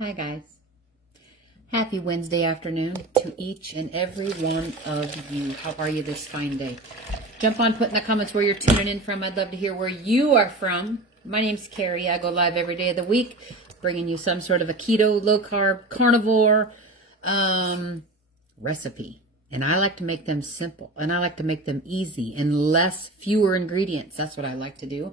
Hi guys. Happy Wednesday afternoon to each and every one of you. How are you this fine day? Jump on, put in the comments where you're tuning in from. I'd love to hear where you are from. My name's Carrie. I go live every day of the week, bringing you some sort of a keto, low-carb, carnivore recipe. And I like to make them simple, and I like to make them easy and fewer ingredients. That's what I like to do.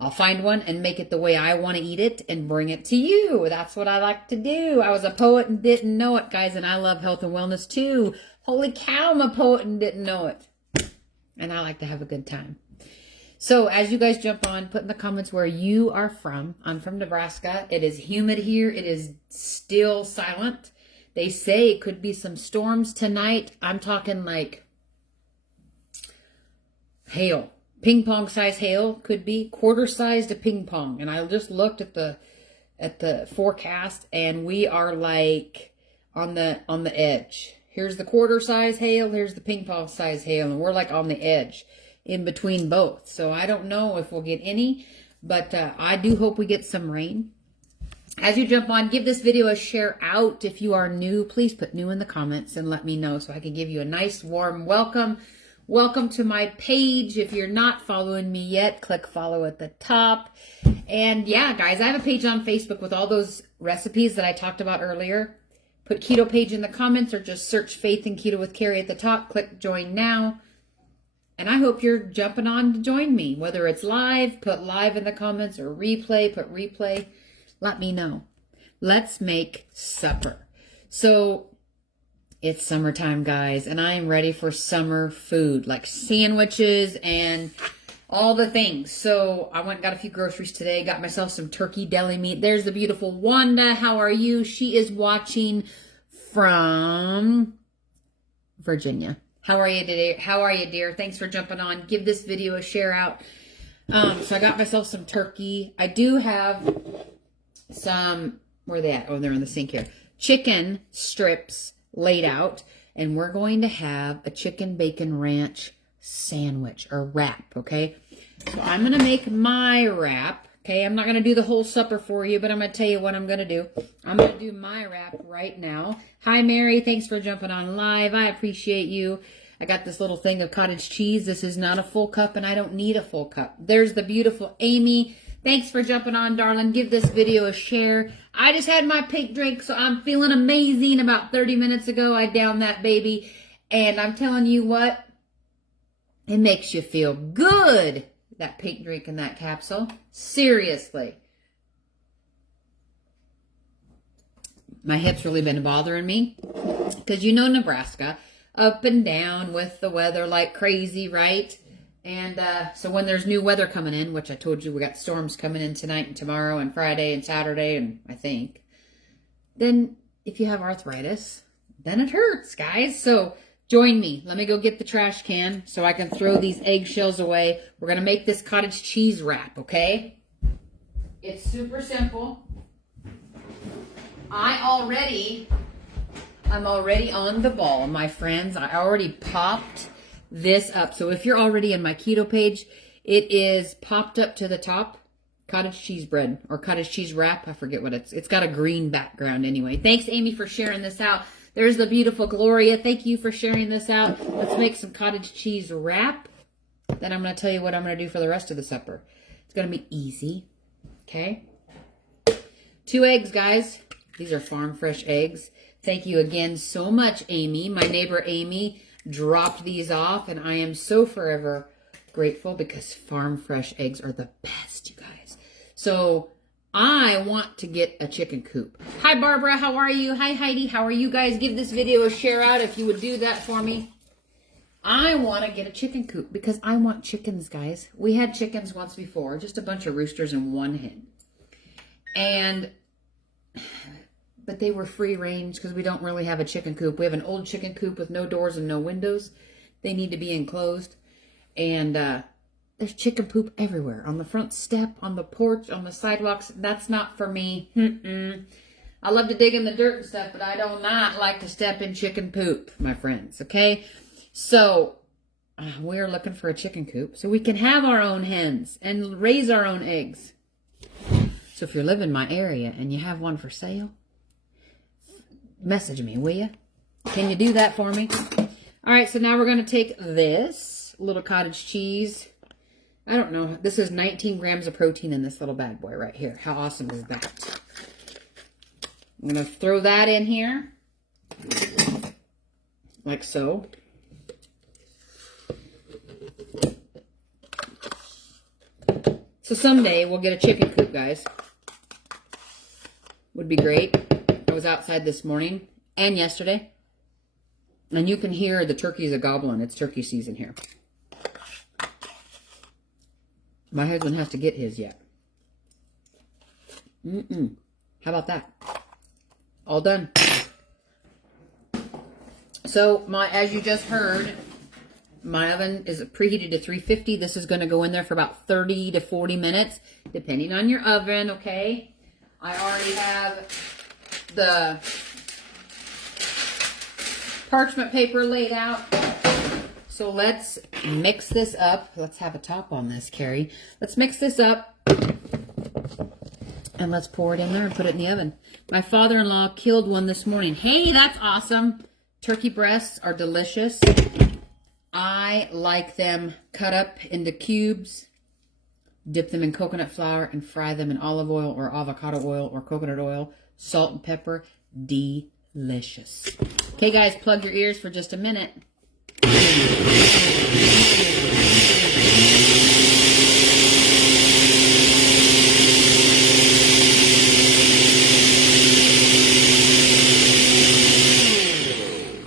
I'll find one and make it the way I want to eat it and bring it to you. That's what I like to do. I was a poet and didn't know it, guys, and I love health and wellness too. Holy cow, I'm a poet and didn't know it. And I like to have a good time. So as you guys jump on, put in the comments where you are from. I'm from Nebraska. It is humid here. It is still silent. They say it could be some storms tonight. I'm talking like hail. Ping pong size hail could be quarter size to ping pong. And I just looked at the forecast, and we are like on the edge. Here's the quarter size hail, here's the ping pong size hail, and we're like on the edge in between both. So I don't know if we'll get any, but I do hope we get some rain. As you jump on, give this video a share out. If you are new, please put new in the comments and let me know so I can give you a nice warm welcome. Welcome to my page. If you're not following me yet, click follow at the top. And yeah, guys, I have a page on Facebook with all those recipes that I talked about earlier. Put keto page in the comments or just search Faith and Keto with Carrie at the top. Click join now. And I hope you're jumping on to join me. Whether it's live, put live in the comments, or replay, put replay. Let me know. Let's make supper. So it's summertime, guys, and I am ready for summer food, like sandwiches and all the things. So I went and got a few groceries today, got myself some turkey deli meat. There's the beautiful Wanda. How are you? She is watching from Virginia. How are you today? How are you, dear? Thanks for jumping on. Give this video a share out. So I got myself some turkey. I do have some, where are they at? Oh, they're in the sink here. Chicken strips laid out, and we're going to have a chicken bacon ranch sandwich or wrap, okay? So I'm going to make my wrap, okay? I'm not going to do the whole supper for you, but I'm going to tell you what I'm going to do. I'm going to do my wrap right now. Hi, Mary. Thanks for jumping on live. I appreciate you. I got this little thing of cottage cheese. This is not a full cup, and I don't need a full cup. There's the beautiful Amy. Thanks for jumping on, darling. Give this video a share. I just had my pink drink, so I'm feeling amazing. About 30 minutes ago, I downed that baby. And I'm telling you what, it makes you feel good, that pink drink in that capsule. Seriously. My hip's really been bothering me. Because you know Nebraska, up and down with the weather like crazy, right? And so when there's new weather coming in, which I told you we got storms coming in tonight and tomorrow and Friday and Saturday, and I think, then if you have arthritis, then it hurts, guys. So join me. Let me go get the trash can so I can throw these eggshells away. We're going to make this cottage cheese wrap, okay? It's super simple. I'm already on the ball, my friends. I already popped this up. So if you're already in my keto page, it is popped up to the top. Cottage cheese bread or cottage cheese wrap. I forget what it's got a green background anyway. Thanks, Amy, for sharing this out. There's the beautiful Gloria. Thank you for sharing this out. Let's make some cottage cheese wrap. Then I'm going to tell you what I'm going to do for the rest of the supper. It's going to be easy. Okay. 2 eggs, guys. These are farm fresh eggs. Thank you again so much, Amy. My neighbor, Amy, dropped these off, and I am so forever grateful because farm fresh eggs are the best, you guys. So I want to get a chicken coop. Hi, Barbara. How are you? Hi, Heidi. How are you guys? Give this video a share out if you would do that for me. I want to get a chicken coop because I want chickens, guys. We had chickens once before, just a bunch of roosters and 1 hen. But they were free range because we don't really have a chicken coop. We have an old chicken coop with no doors and no windows. They need to be enclosed. And there's chicken poop everywhere. On the front step, on the porch, on the sidewalks. That's not for me. I love to dig in the dirt and stuff, but I do not like to step in chicken poop, my friends. Okay? So we're looking for a chicken coop so we can have our own hens and raise our own eggs. So if you live in my area and you have one for sale, Message me, will you? Can you do that for me? All right, so now we're going to take this little cottage cheese. I don't know. This is 19 grams of protein in this little bad boy right here. How awesome is that? I'm going to throw that in here. Like so. So someday we'll get a chicken coop, guys. Would be great. I was outside this morning and yesterday. And you can hear the turkeys are gobbling. It's turkey season here. My husband has to get his yet. How about that? All done. So, as you just heard, my oven is preheated to 350. This is going to go in there for about 30 to 40 minutes, depending on your oven, okay? I already have the parchment paper laid out. So let's mix this up. Let's have a top on this, Carrie. Let's mix this up. And let's pour it in there and put it in the oven. My father-in-law killed one this morning. Hey, that's awesome. Turkey breasts are delicious. I like them cut up into cubes. Dip them in coconut flour and fry them in olive oil or avocado oil or coconut oil. Salt and pepper. Delicious. Okay, guys, plug your ears for just a minute.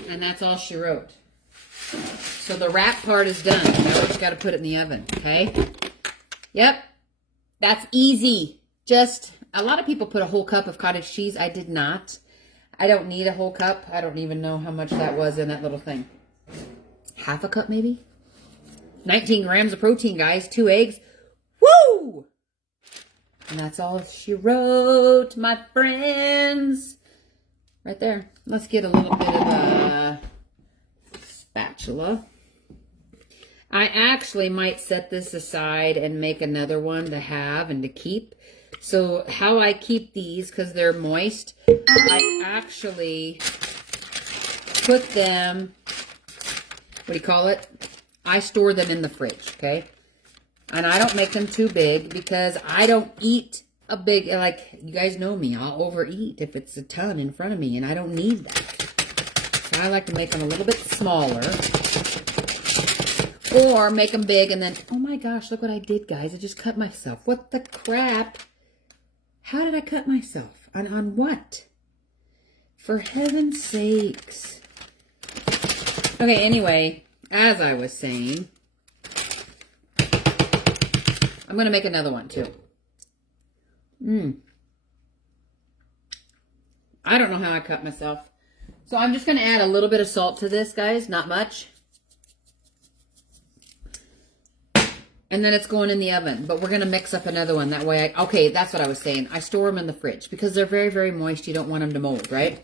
And that's all she wrote. So the wrap part is done. Now we just got to put it in the oven, okay? Yep. That's easy. Just, a lot of people put a whole cup of cottage cheese. I did not. I don't need a whole cup. I don't even know how much that was in that little thing. Half a cup, maybe? 19 grams of protein, guys. 2 eggs. Woo! And that's all she wrote, my friends. Right there. Let's get a little bit of a spatula. I actually might set this aside and make another one to have and to keep. So how I keep these, because they're moist, I actually put them, what do you call it? I store them in the fridge, okay? And I don't make them too big because I don't eat a big, like, you guys know me, I'll overeat if it's a ton in front of me, and I don't need that. So I like to make them a little bit smaller. Or make them big and then, oh my gosh, look what I did, guys. I just cut myself. What the crap? How did I cut myself? On what? For heaven's sakes. Okay, anyway, as I was saying, I'm going to make another one too. I don't know how I cut myself. So I'm just going to add a little bit of salt to this, guys. Not much. And then it's going in the oven. But we're going to mix up another one. That way, okay, that's what I was saying. I store them in the fridge because they're very, very moist. You don't want them to mold, right?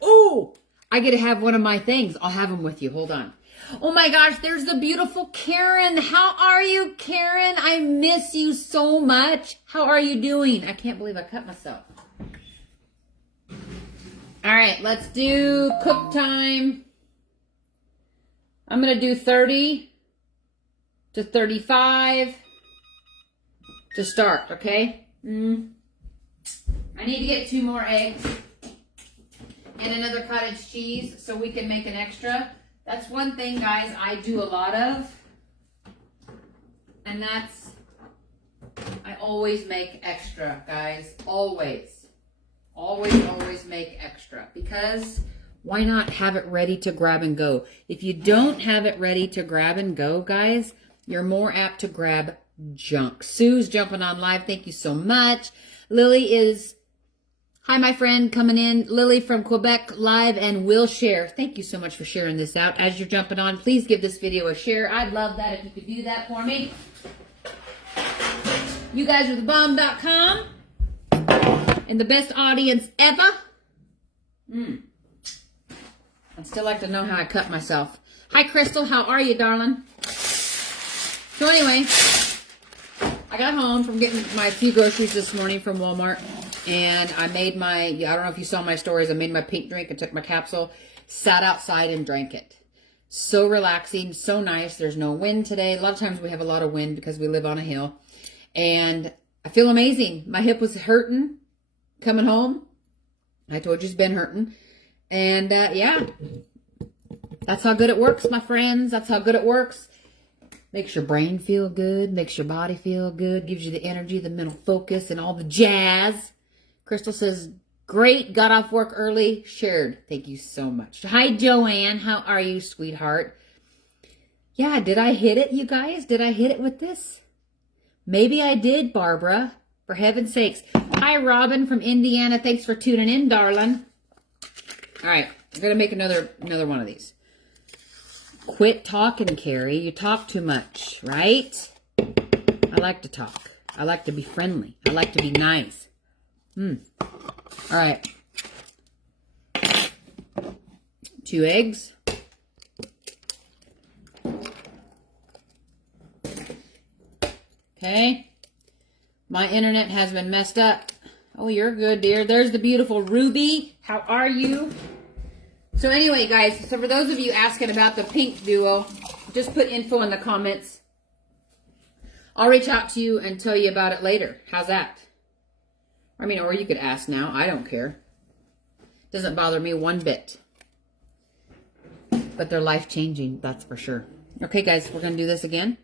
Oh, I get to have one of my things. I'll have them with you. Hold on. Oh my gosh, there's the beautiful Karen. How are you, Karen? I miss you so much. How are you doing? I can't believe I cut myself. All right, let's do cook time. I'm going to do 30 to 35 to start, okay? I need to get 2 more eggs and another cottage cheese so we can make an extra. That's one thing, guys, I do a lot of. And that's, I always make extra, guys. Always. Always make extra. Because why not have it ready to grab and go? If you don't have it ready to grab and go, guys, you're more apt to grab junk. Sue's jumping on live. Thank you so much. Lily is, hi, my friend, coming in. Lily from Quebec live and will share. Thank you so much for sharing this out. As you're jumping on, please give this video a share. I'd love that if you could do that for me. You guys are thebomb.com and the best audience ever. I'd still like to know how I cut myself. Hi, Crystal. How are you, darling? So anyway, I got home from getting my few groceries this morning from Walmart. And I made I don't know if you saw my stories, I made my pink drink and took my capsule, sat outside and drank it. So relaxing, so nice. There's no wind today. A lot of times we have a lot of wind because we live on a hill. And I feel amazing. My hip was hurting coming home. I told you it's been hurting. And yeah, that's how good it works, my friends. That's how good it works. Makes your brain feel good, makes your body feel good, gives you the energy, the mental focus, and all the jazz. Crystal says, great, got off work early, shared. Thank you so much. Hi, Joanne. How are you, sweetheart? Yeah, did I hit it, you guys? Did I hit it with this? Maybe I did, Barbara. For heaven's sakes. Hi, Robin from Indiana. Thanks for tuning in, darling. All right, I'm going to make another one of these. Quit talking, Carrie. You talk too much, right? I like to talk. I like to be friendly. I like to be nice. All right. 2 eggs. Okay. My internet has been messed up. Oh, you're good, dear. There's the beautiful Ruby. How are you? So anyway, guys, so for those of you asking about the pink duo, just put info in the comments. I'll reach out to you and tell you about it later. How's that? I mean, or you could ask now. I don't care. Doesn't bother me one bit. But they're life-changing, that's for sure. Okay, guys, we're going to do this again.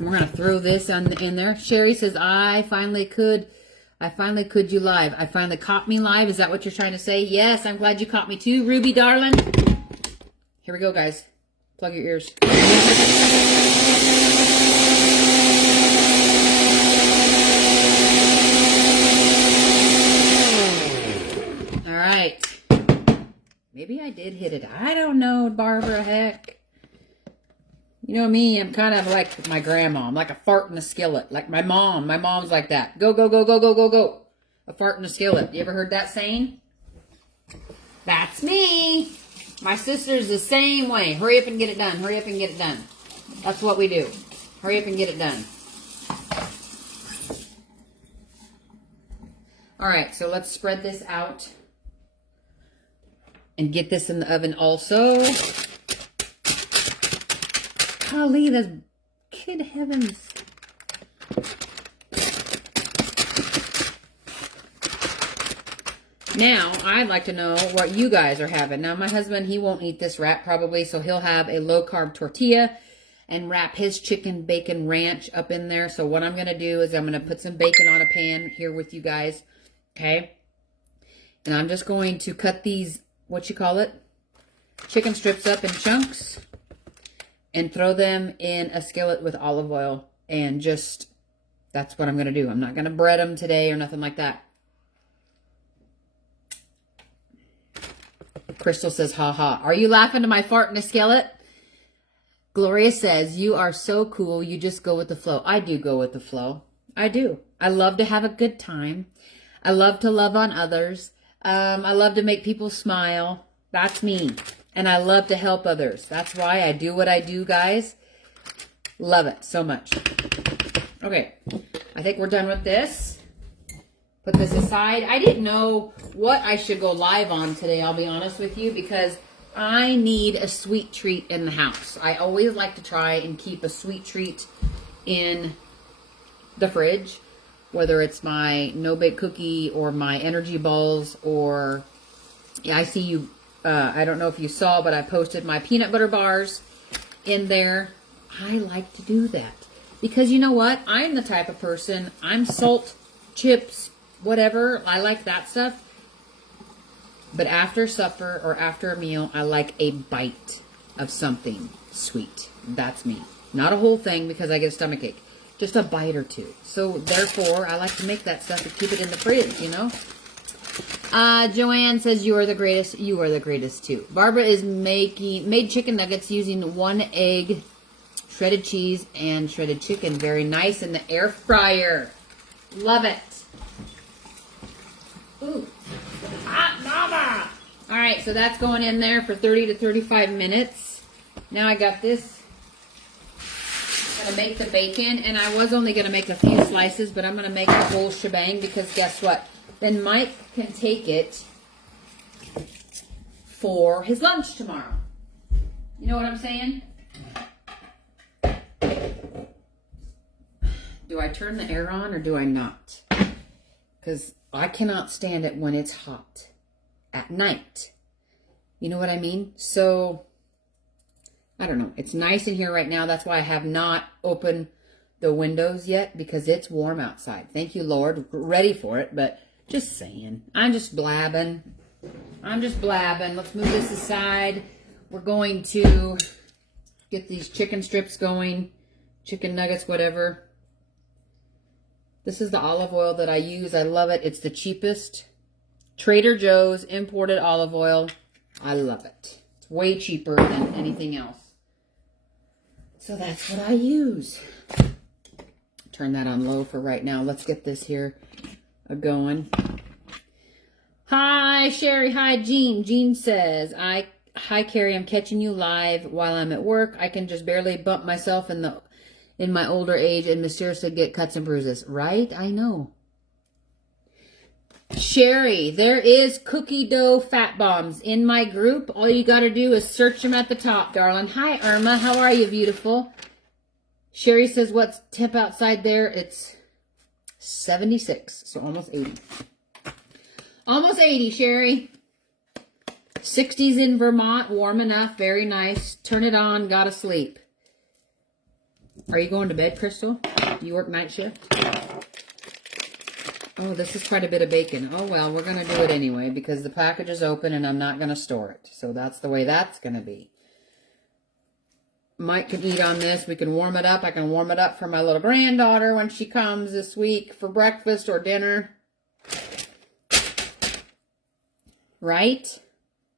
We're going to throw this in there. Sherry says, I finally could you live. I finally caught me live. Is that what you're trying to say? Yes, I'm glad you caught me too, Ruby darling. Here we go, guys. Plug your ears. All right. Maybe I did hit it. I don't know, Barbara, heck. You know me, I'm kind of like my grandma. I'm like a fart in a skillet. Like my mom. My mom's like that. Go, go, go, go, go, go, go. A fart in a skillet. You ever heard that saying? That's me. My sister's the same way. Hurry up and get it done. Hurry up and get it done. That's what we do. Hurry up and get it done. All right, so let's spread this out and get this in the oven also. Golly, that's kid heavens. Now, I'd like to know what you guys are having. Now, my husband, he won't eat this wrap probably, so he'll have a low-carb tortilla and wrap his chicken bacon ranch up in there. So what I'm going to do is I'm going to put some bacon on a pan here with you guys, okay? And I'm just going to cut these, what you call it, chicken strips up in chunks and throw them in a skillet with olive oil. And just, that's what I'm going to do. I'm not going to bread them today or nothing like that. Crystal says, ha ha. Are you laughing to my fart in a skillet? Gloria says, you are so cool. You just go with the flow. I do go with the flow. I do. I love to have a good time. I love to love on others. I love to make people smile. That's me. And I love to help others. That's why I do what I do, guys. Love it so much. Okay. I think we're done with this. Put this aside. I didn't know what I should go live on today, I'll be honest with you, because I need a sweet treat in the house. I always like to try and keep a sweet treat in the fridge, whether it's my no-bake cookie or my energy balls or, yeah, I see you, I don't know if you saw, but I posted my peanut butter bars in there. I like to do that because you know what? I'm the type of person, I'm salt, chips, whatever. I like that stuff. But after supper or after a meal, I like a bite of something sweet. That's me. Not a whole thing because I get a stomachache. Just a bite or two. So therefore, I like to make that stuff and keep it in the fridge, you know. Joanne says, you are the greatest. You are the greatest too. Barbara is made chicken nuggets using 1 egg, shredded cheese, and shredded chicken. Very nice in the air fryer. Love it. Ooh. Hot mama. All right, so that's going in there for 30 to 35 minutes. Now I got this going to make the bacon, and I was only going to make a few slices, but I'm going to make the whole shebang because guess what? Then Mike can take it for his lunch tomorrow. You know what I'm saying? Do I turn the air on or do I not? Because I cannot stand it when it's hot at night. You know what I mean? So, I don't know. It's nice in here right now. That's why I have not opened the windows yet because it's warm outside. Thank you, Lord. We're ready for it, but just saying. I'm just blabbing. Let's move this aside. We're going to get these chicken strips going. Chicken nuggets, whatever. This is the olive oil that I use. I love it. It's the cheapest. Trader Joe's imported olive oil. I love it. It's way cheaper than anything else. So that's what I use. Turn that on low for right now. Let's get this here going. Hi, Sherry. Hi, Jean. Jean says, hi, Carrie. I'm catching you live while I'm at work. I can just barely bump myself in my older age and mysteriously get cuts and bruises. Right? I know. Sherry, there is cookie dough fat bombs in my group. All you got to do is search them at the top, darling. Hi, Irma. How are you, beautiful? Sherry says, what's temp outside there? It's 76, so almost 80. Almost 80, Sherry. 60s in Vermont, warm enough, very nice. Turn it on, gotta sleep. Are you going to bed, Crystal? Do you work night shift? Oh, this is quite a bit of bacon. Oh, well, we're going to do it anyway because the package is open and I'm not going to store it. So that's the way that's going to be. Mike can eat on this. We can warm it up. I can warm it up for my little granddaughter when she comes this week for breakfast or dinner. Right?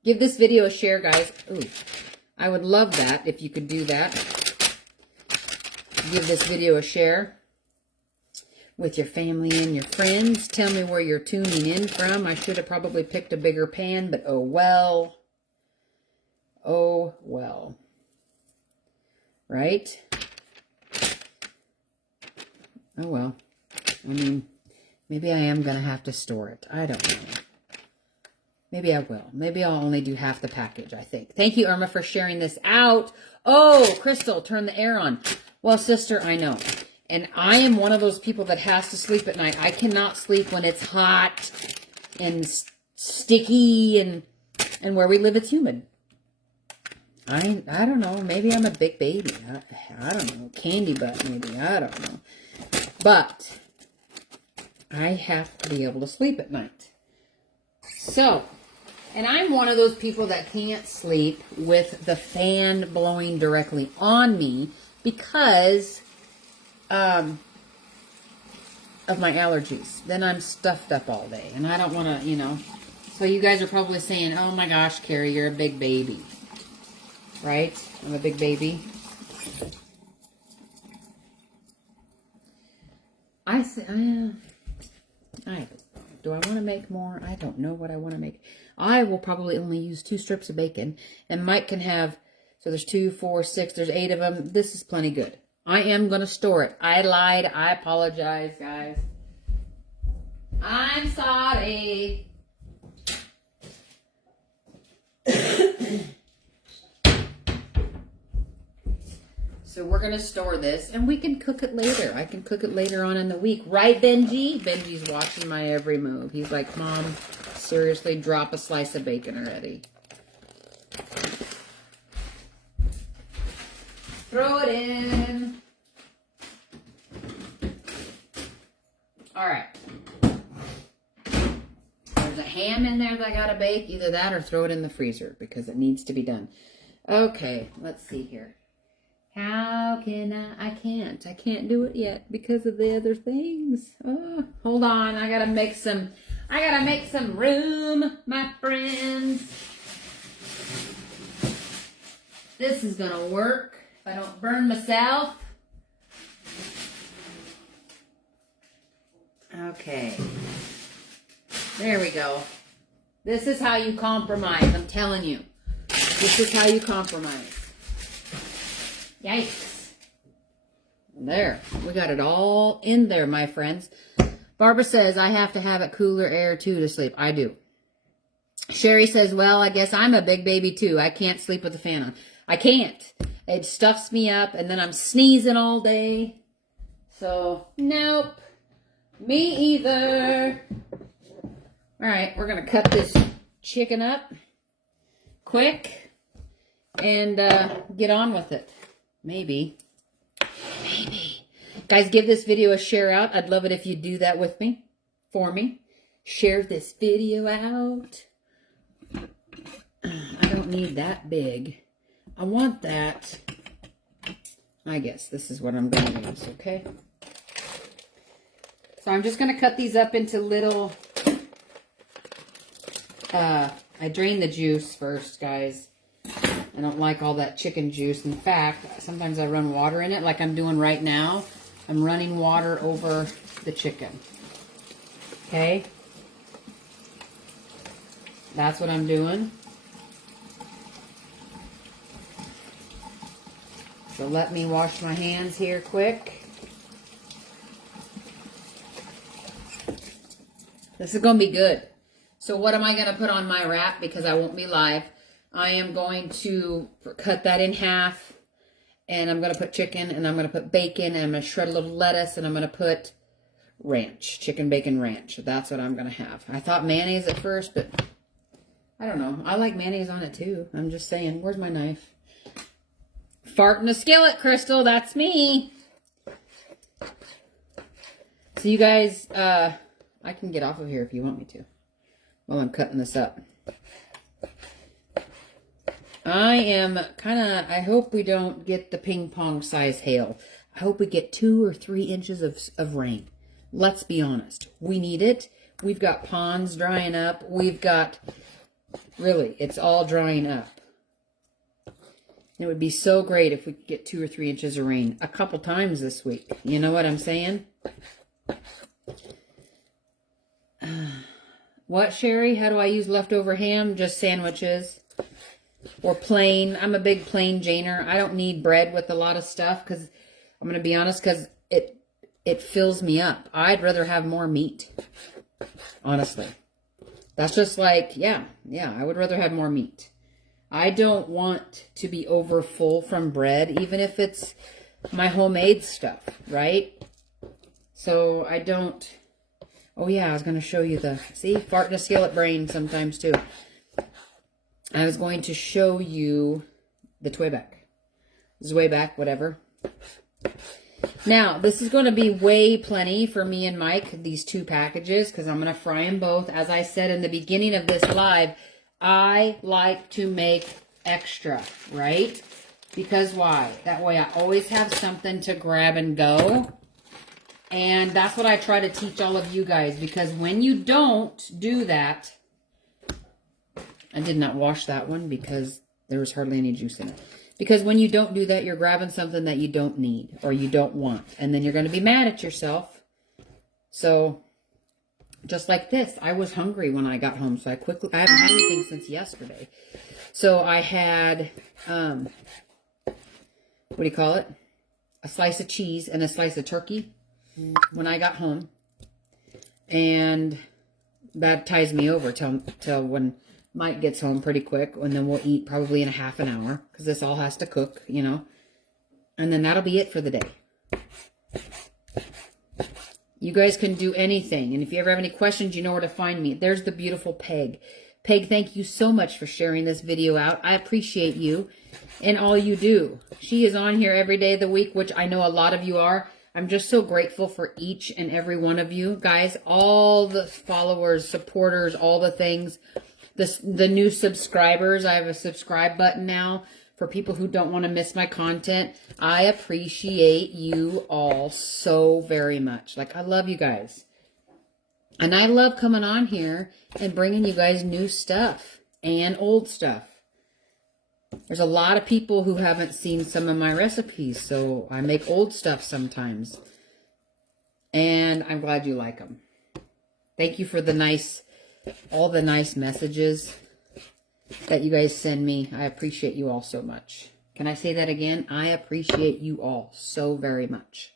Give this video a share, guys. Ooh, I would love that if you could do that. Give this video a share with your family and your friends. Tell me where you're tuning in from. I should have probably picked a bigger pan, but oh well. Oh well. Right? Oh well. I mean, maybe I am going to have to store it. I don't know. Maybe I will. Maybe I'll only do half the package, I think. Thank you, Irma, for sharing this out. Oh, Crystal, turn the air on. Well, sister, I know. And I am one of those people that has to sleep at night. I cannot sleep when it's hot and sticky and where we live it's humid. I don't know. Maybe I'm a big baby. I don't know. Candy butt maybe. I don't know. But I have to be able to sleep at night. So, and I'm one of those people that can't sleep with the fan blowing directly on me because of my allergies. Then I'm stuffed up all day. And I don't want to, you know. So you guys are probably saying, oh my gosh, Carrie, you're a big baby. Right? I'm a big baby. Do I want to make more? I don't know what I want to make. I will probably only use 2 strips of bacon. And Mike can have, so there's 2, 4, 6, there's 8 of them. This is plenty good. I am going to store it. I lied. I apologize, guys. I'm sorry. So we're going to store this, and we can cook it later. I can cook it later on in the week. Right, Benji? Benji's watching my every move. He's like, Mom, seriously, drop a slice of bacon already. Throw it in. All right. There's a ham in there that I got to bake. Either that or throw it in the freezer because it needs to be done. Okay, let's see here. How can I can't do it yet because of the other things. Oh, hold on. I gotta make some room, my friends. This is gonna work if I don't burn myself. Okay. There we go. This is how you compromise, I'm telling you. This is how you compromise. Yikes. There, we got it all in there, my friends. Barbara says, I have to have it cooler air too to sleep. I do. Sherry says, well, I guess I'm a big baby too. I can't sleep with the fan on. I can't. It stuffs me up, and then I'm sneezing all day. So, nope. Me either. All right, we're going to cut this chicken up quick and get on with it. Maybe. Guys, give this video a share out. I'd love it if you do that with me, for me. Share this video out. I don't need that big. I want that. I guess this is what I'm going to use, okay? So I'm just going to cut these up into little... I drain the juice first, guys. I don't like all that chicken juice. In fact, sometimes I run water in it like I'm doing right now. I'm running water over the chicken. Okay? That's what I'm doing. So let me wash my hands here quick. This is going to be good. So what am I going to put on my wrap because I won't be live? I am going to cut that in half, and I'm going to put chicken, and I'm going to put bacon, and I'm going to shred a little lettuce, and I'm going to put ranch, chicken bacon ranch. That's what I'm going to have. I thought mayonnaise at first, but I don't know. I like mayonnaise on it too. I'm just saying. Where's my knife? Fart in a skillet, Crystal. That's me. So you guys, I can get off of here if you want me to while I'm cutting this up. I am kind of, I hope we don't get the ping pong size hail. I hope we get 2 or 3 inches of rain. Let's be honest. We need it. We've got ponds drying up. We've got, really, it's all drying up. It would be so great if we could get 2 or 3 inches of rain a couple times this week. You know what I'm saying? What, Sherry? How do I use leftover ham? Just sandwiches. Or plain. I'm a big plain Janer. I don't need bread with a lot of stuff because, I'm going to be honest, because it fills me up. I'd rather have more meat. Honestly. That's just like, yeah, I would rather have more meat. I don't want to be over full from bread, even if it's my homemade stuff, right? So I don't... Oh yeah, I was going to show you the... See? Fart in a skillet brain sometimes too. I was going to show you the way back. This is way back, whatever. Now, this is going to be way plenty for me and Mike, these 2 packages, because I'm going to fry them both. As I said in the beginning of this live, I like to make extra, right? Because why? That way I always have something to grab and go. And that's what I try to teach all of you guys. Because when you don't do that... I did not wash that one because there was hardly any juice in it. Because when you don't do that, you're grabbing something that you don't need or you don't want. And then you're going to be mad at yourself. So, just like this, I was hungry when I got home. So I haven't had anything since yesterday. So I had, what do you call it? A slice of cheese and a slice of turkey when I got home. And that ties me over till when Mike gets home pretty quick, and then we'll eat probably in a half an hour, because this all has to cook, you know. And then that'll be it for the day. You guys can do anything, and if you ever have any questions, you know where to find me. There's the beautiful Peg. Peg, thank you so much for sharing this video out. I appreciate you and all you do. She is on here every day of the week, which I know a lot of you are. I'm just so grateful for each and every one of you. Guys, all the followers, supporters, all the things... The new subscribers, I have a subscribe button now for people who don't want to miss my content. I appreciate you all so very much. Like, I love you guys. And I love coming on here and bringing you guys new stuff and old stuff. There's a lot of people who haven't seen some of my recipes, so I make old stuff sometimes. And I'm glad you like them. Thank you for all the nice messages that you guys send me. I appreciate you all so much. Can I say that again? I appreciate you all so very much.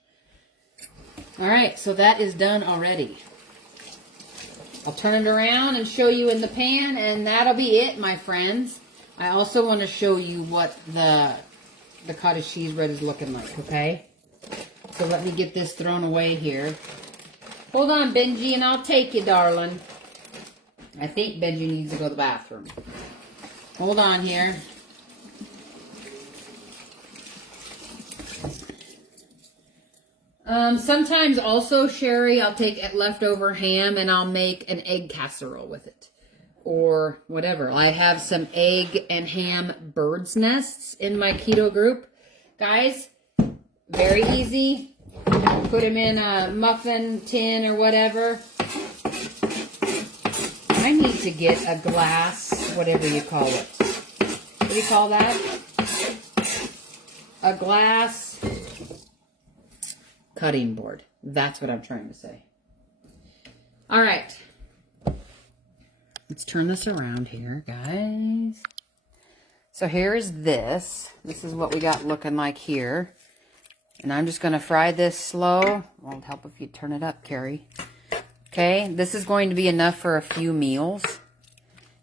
All right, so that is done already. I'll turn it around and show you in the pan, and that'll be it, my friends. I also want to show you what the cottage cheese bread is looking like, okay? So let me get this thrown away here. Hold on, Benji, and I'll take you, darling. I think Benji needs to go to the bathroom. Hold on here. Sometimes also, Sherry, I'll take leftover ham and I'll make an egg casserole with it. Or whatever. I have some egg and ham bird's nests in my keto group. Guys, very easy. Put them in a muffin tin or whatever. I need to get a glass, whatever you call it. What do you call that? A glass cutting board. That's what I'm trying to say. All right. Let's turn this around here, guys. So here's this. This is what we got looking like here. And I'm just going to fry this slow. Won't help if you turn it up, Carrie. Okay, this is going to be enough for a few meals.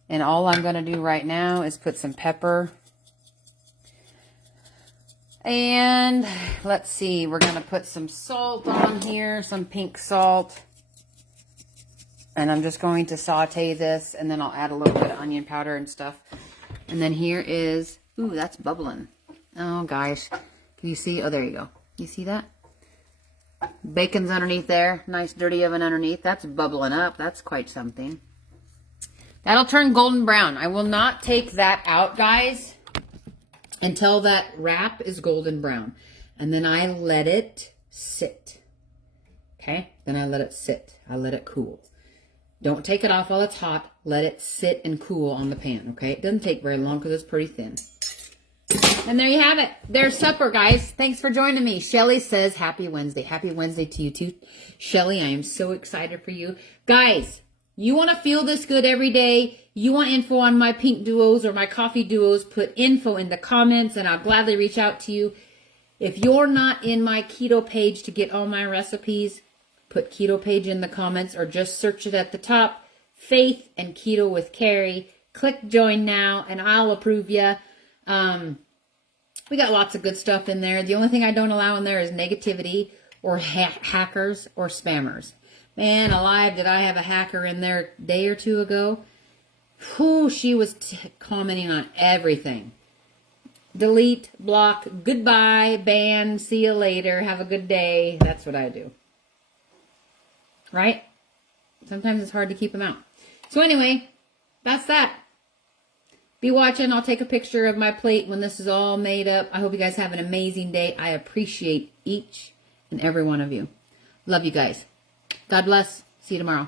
And all I'm going to do right now is put some pepper. And let's see, we're going to put some salt on here, some pink salt. And I'm just going to saute this, and then I'll add a little bit of onion powder and stuff. And then here is, ooh, that's bubbling. Oh, gosh. Can you see? Oh, there you go. You see that? Bacon's underneath there. Nice dirty oven underneath. That's bubbling up. That's quite something. That'll turn golden brown. I will not take that out, guys, until that wrap is golden brown. And then I let it sit. Okay? Then I let it sit. I let it cool. Don't take it off while it's hot. Let it sit and cool on the pan, okay? It doesn't take very long because it's pretty thin. And there you have it. There's supper, guys. Thanks for joining me. Shelly says happy Wednesday. Happy Wednesday to you too. Shelly, I am so excited for you. Guys, you want to feel this good every day? You want info on my pink duos or my coffee duos? Put info in the comments and I'll gladly reach out to you. If you're not in my keto page to get all my recipes, put keto page in the comments or just search it at the top. Faith and Keto with Carrie. Click join now and I'll approve you. We got lots of good stuff in there. The only thing I don't allow in there is negativity or hackers or spammers. Man alive, did I have a hacker in there a day or two ago? Whew, she was commenting on everything. Delete, block, goodbye, ban, see you later, have a good day. That's what I do. Right? Sometimes it's hard to keep them out. So anyway, that's that. Be watching. I'll take a picture of my plate when this is all made up. I hope you guys have an amazing day. I appreciate each and every one of you. Love you guys. God bless. See you tomorrow.